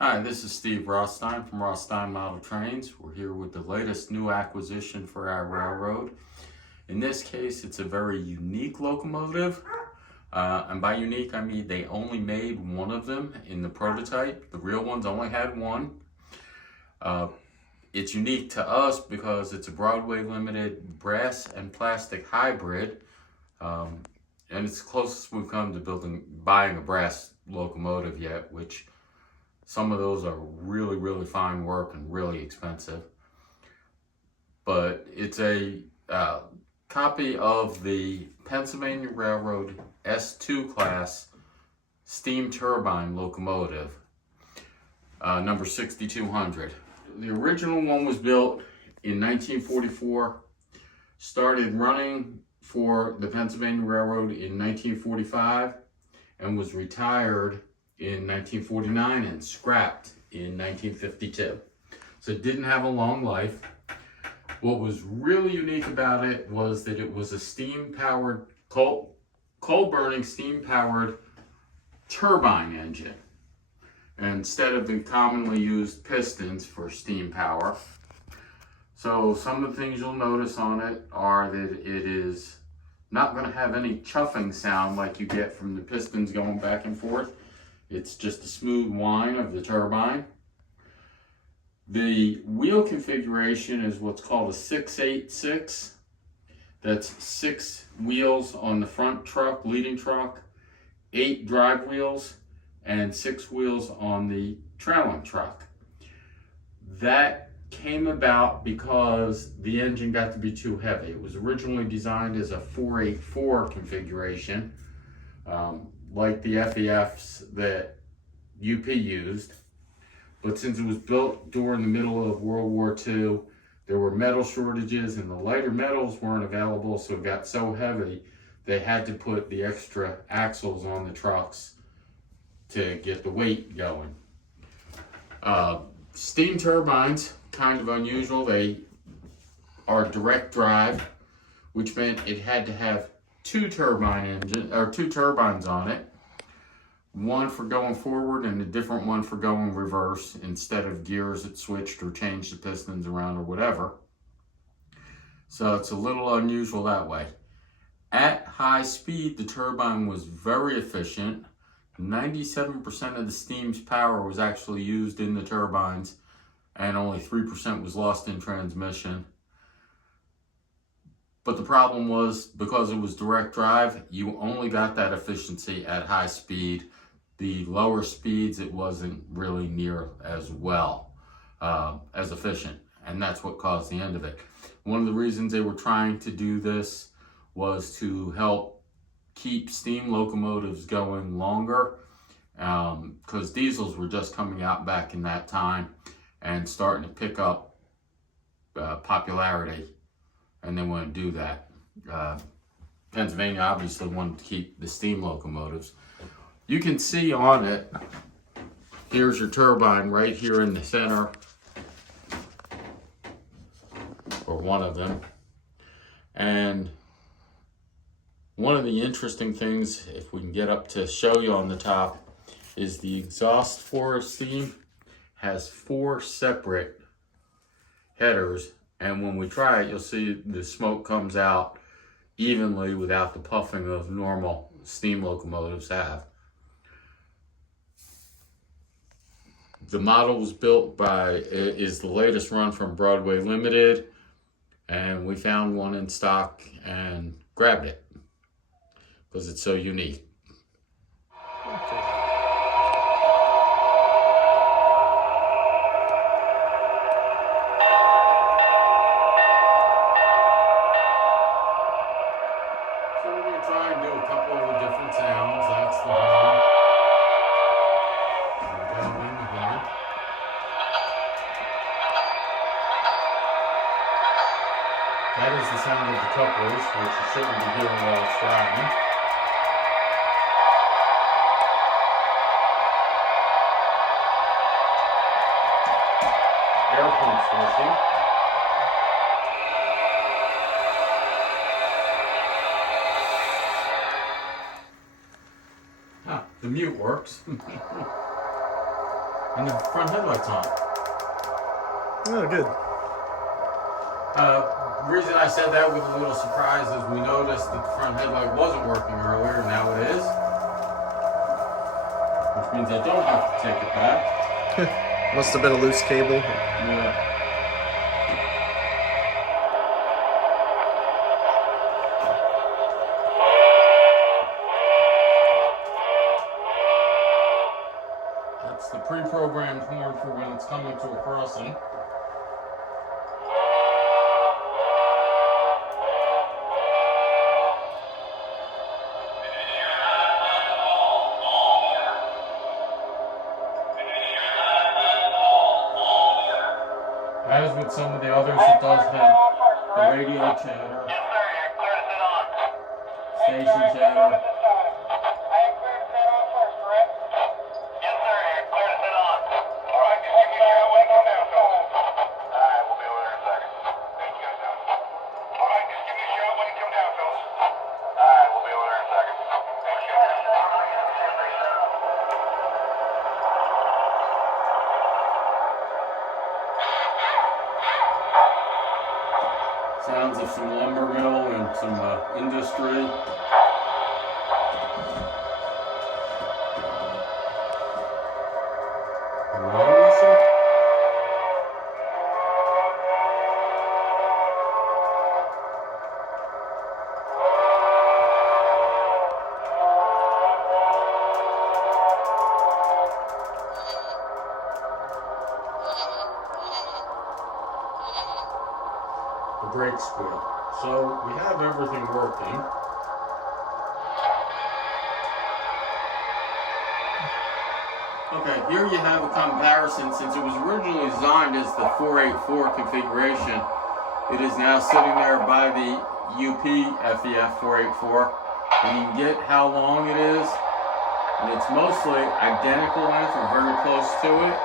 Hi, this is Steve Rothstein from Rothstein Model Trains. We're here with the latest new acquisition for our railroad. In this case, it's a very unique locomotive. And by unique, I mean they only made one of them in the prototype. The real ones only had one. It's unique to us because it's a Broadway limited brass and plastic hybrid. And it's the closest we've come to buying a brass locomotive yet, which some of those are really fine work and really expensive. But it's a copy of the Pennsylvania Railroad S2 class steam turbine locomotive, number 6200. The original one was built in 1944, started running for the Pennsylvania Railroad in 1945, and was retired in 1949 and scrapped in 1952. So it didn't have a long life. What was really unique about it was that it was a steam-powered, coal-burning steam-powered turbine engine, instead of the commonly used pistons for steam power. So some of the things you'll notice on it are that it is not going to have any chuffing sound like you get from the pistons going back and forth. It's just a smooth whine of the turbine. The wheel configuration is what's called a 6-8-6. That's 6 wheels on the front truck, leading truck, 8 drive wheels, and 6 wheels on the trailing truck. That came about because the engine got to be too heavy. It was originally designed as a 4-8-4 configuration, like the FEFs that UP used. But since it was built during the middle of World War II, there were metal shortages and the lighter metals weren't available, so it got so heavy they had to put the extra axles on the trucks to get the weight going. Steam turbines, kind of unusual. They are direct drive, which meant it had to have 2 turbines on it. One for going forward and a different one for going reverse instead of gears that switched or changed the pistons around or whatever. So it's a little unusual that way. At high speed, the turbine was very efficient. 97% of the steam's power was actually used in the turbines, and only 3% was lost in transmission. But the problem was, because it was direct drive, you only got that efficiency at high speed. The lower speeds, it wasn't really near as well, as efficient. And that's what caused the end of it. One of the reasons they were trying to do this was to help keep steam locomotives going longer, because diesels were just coming out back in that time and starting to pick up popularity, and they want to do that. Pennsylvania obviously wanted to keep the steam locomotives. You can see on it, here's your turbine right here in the center, or one of them. And one of the interesting things, if we can get up to show you on the top, is the exhaust for steam has 4 separate headers, and when we try it, you'll see the smoke comes out evenly without the puffing of normal steam locomotives have. The model was built is the latest run from Broadway Limited, and we found one in stock and grabbed it because it's so unique. Okay. So we're going to try and do a couple of the different sounds. That's the horn. We're going in the horn. That is the sound of the couplers, which you shouldn't be hearing while it's driving. Air pumps working. The mute works. And the front headlight's on. Oh, good. The reason I said that with a little surprise is we noticed that the front headlight wasn't working earlier, and now it is. Which means I don't have to take it back. Must have been a loose cable. Yeah. That's the pre-programmed horn for when it's coming to a crossing. As with some of the others, it does have the radio chatter, station chatter. Sounds of some lumber mill and some industry. Alarm whistle? The brakes good. So we have everything working. Okay, here you have a comparison. Since it was originally designed as the 484 configuration, it is now sitting there by the UP FEF 484. And you can get how long it is. And it's mostly identical length or very close to it.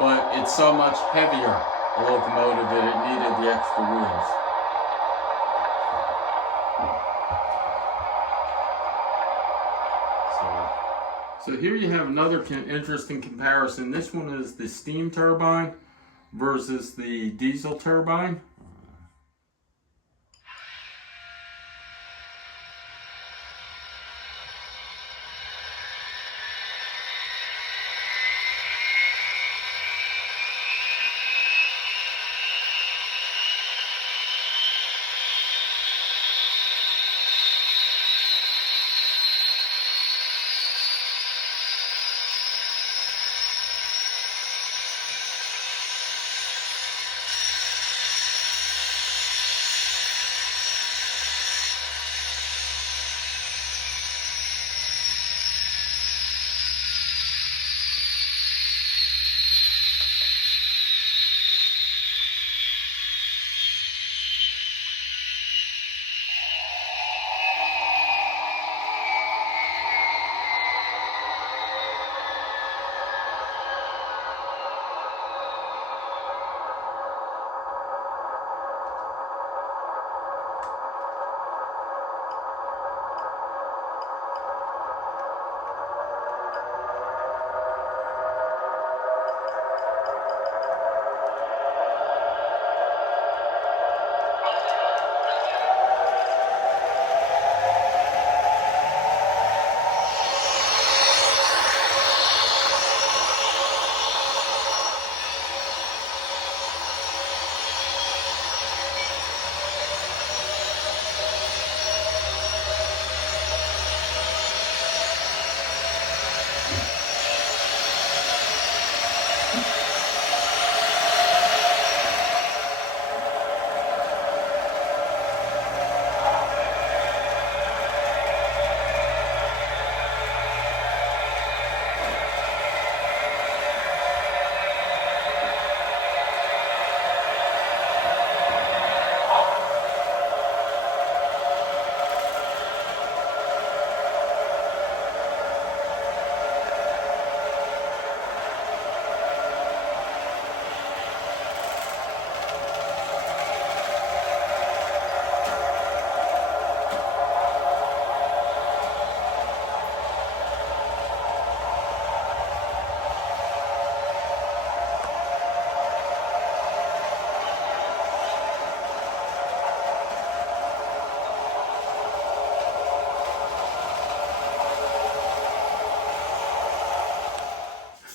But it's so much heavier a locomotive that it needed the extra wheels. So here you have another interesting comparison. This one is the steam turbine versus the diesel turbine.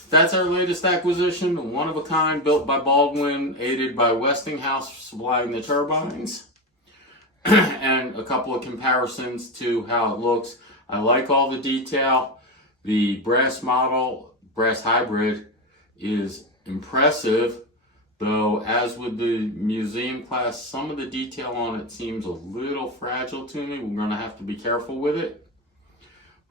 that's our latest acquisition, one of a kind, built by Baldwin, aided by Westinghouse supplying the turbines, and a couple of comparisons to how it looks. I like all the detail. The brass model, brass hybrid, is impressive, though as with the museum class, some of the detail on it seems a little fragile to me. We're going to have to be careful with it.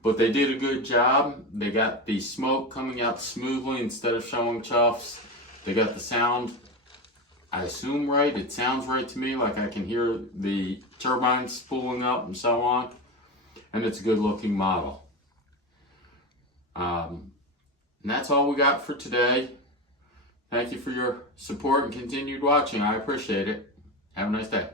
But they did a good job. They got the smoke coming out smoothly instead of showing chuffs. They got the sound, I assume, right. It sounds right to me, like I can hear the turbines spooling up and so on. And it's a good looking model. And that's all we got for today. Thank you for your support and continued watching. I appreciate it. Have a nice day.